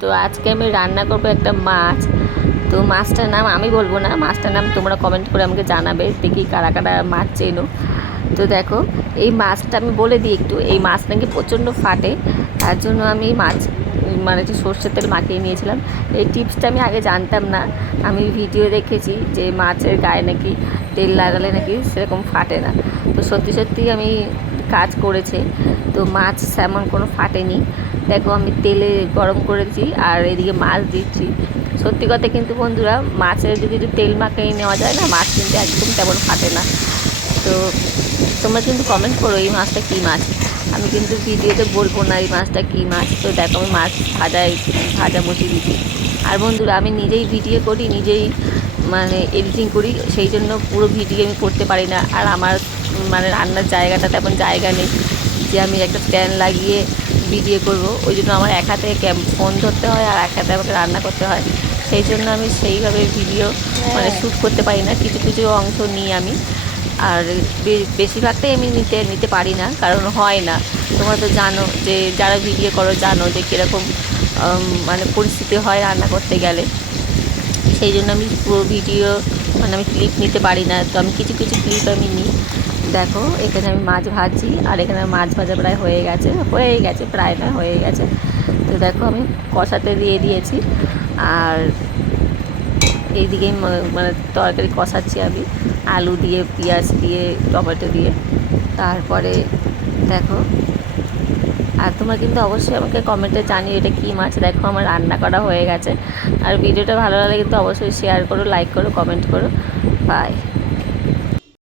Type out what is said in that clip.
তো আজকে আমি রান্না করবো একটা মাছ। তো মাছটার নাম আমি বলবো না, মাছটার নাম তোমরা কমেন্ট করে আমাকে জানাবে, দেখি কারা কারা মাছ চেনো। তো দেখো, এই মাছটা আমি বলে দিই একটু, এই মাছ নাকি প্রচণ্ড ফাটে, তার জন্য আমি মাছ মানে একটু সর্ষের তেল মাখিয়ে নিয়েছিলাম। এই টিপসটা আমি আগে জানতাম না, আমি ভিডিও দেখেছি যে মাছের গায়ে নাকি তেল লাগালে নাকি সেরকম ফাটে না। তো সত্যি সত্যি আমি কাজ করেছে, তো মাছ তেমন কোনো ফাটেনি। দেখো আমি তেলে গরম করেছি আর এদিকে মাছ দিচ্ছি। সত্যি কথা কিন্তু বন্ধুরা, মাছের যদি একটু তেল মাখিয়ে নেওয়া যায় না, মাছ কিন্তু একদম তেমন ফাটে না। তো তোমরা কিন্তু কমেন্ট করো এই মাছটা কী মাছ, আমি কিন্তু ভিডিওতে বলবো না এই মাছটা কী মাছ। তো দেখো আমি মাছ ভাজা বসিয়ে দিচ্ছি। আর বন্ধুরা, আমি নিজেই ভিডিও করি, নিজেই মানে এডিটিং করি, সেই জন্য পুরো ভিডিও আমি করতে পারি না। আর আমার মানে রান্নার জায়গাটা তেমন জায়গা নেই যে আমি একটা স্ট্যান্ড লাগিয়ে ভিডিও করব, ওই জন্য আমার এক হাতে ফোন ধরতে হয় আর এক হাতে আমাকে রান্না করতে হয়। সেই জন্য আমি সেইভাবে ভিডিও মানে শ্যুট করতে পারি না, কিছু কিছু অংশ নিই আমি। আর বেশিরভাগটাই আমি নিতে পারি না, কারণ হয় না। তোমরা তো জানো, যে যারা ভিডিও করো জানো যে কীরকম মানে পরিস্থিতি হয় রান্না করতে গেলে। সেই জন্য আমি পুরো ভিডিও মানে আমি ক্লিপ নিতে পারি না, তো আমি কিছু কিছু ক্লিপ আমি নিই। দেখো এখানে আমি মাছ ভাজছি, আর এখানে মাছ ভাজা প্রায় হয়ে গেছে, প্রায় না হয়ে গেছে। তো দেখো আমি কষাতে দিয়ে দিয়েছি, আর এইদিকে মানে তরকারি কষাচ্ছি আমি আলু দিয়ে, পেঁয়াজ দিয়ে, টমেটো দিয়ে। তারপরে দেখো, আর তোমরা কিন্তু অবশ্যই আমাকে কমেন্টে জানিও এটা কী মাছ। দেখো আমার রান্না করা হয়ে গেছে। আর ভিডিওটা ভালো লাগলে কিন্তু অবশ্যই শেয়ার করো, লাইক করো, কমেন্ট করো। বাই।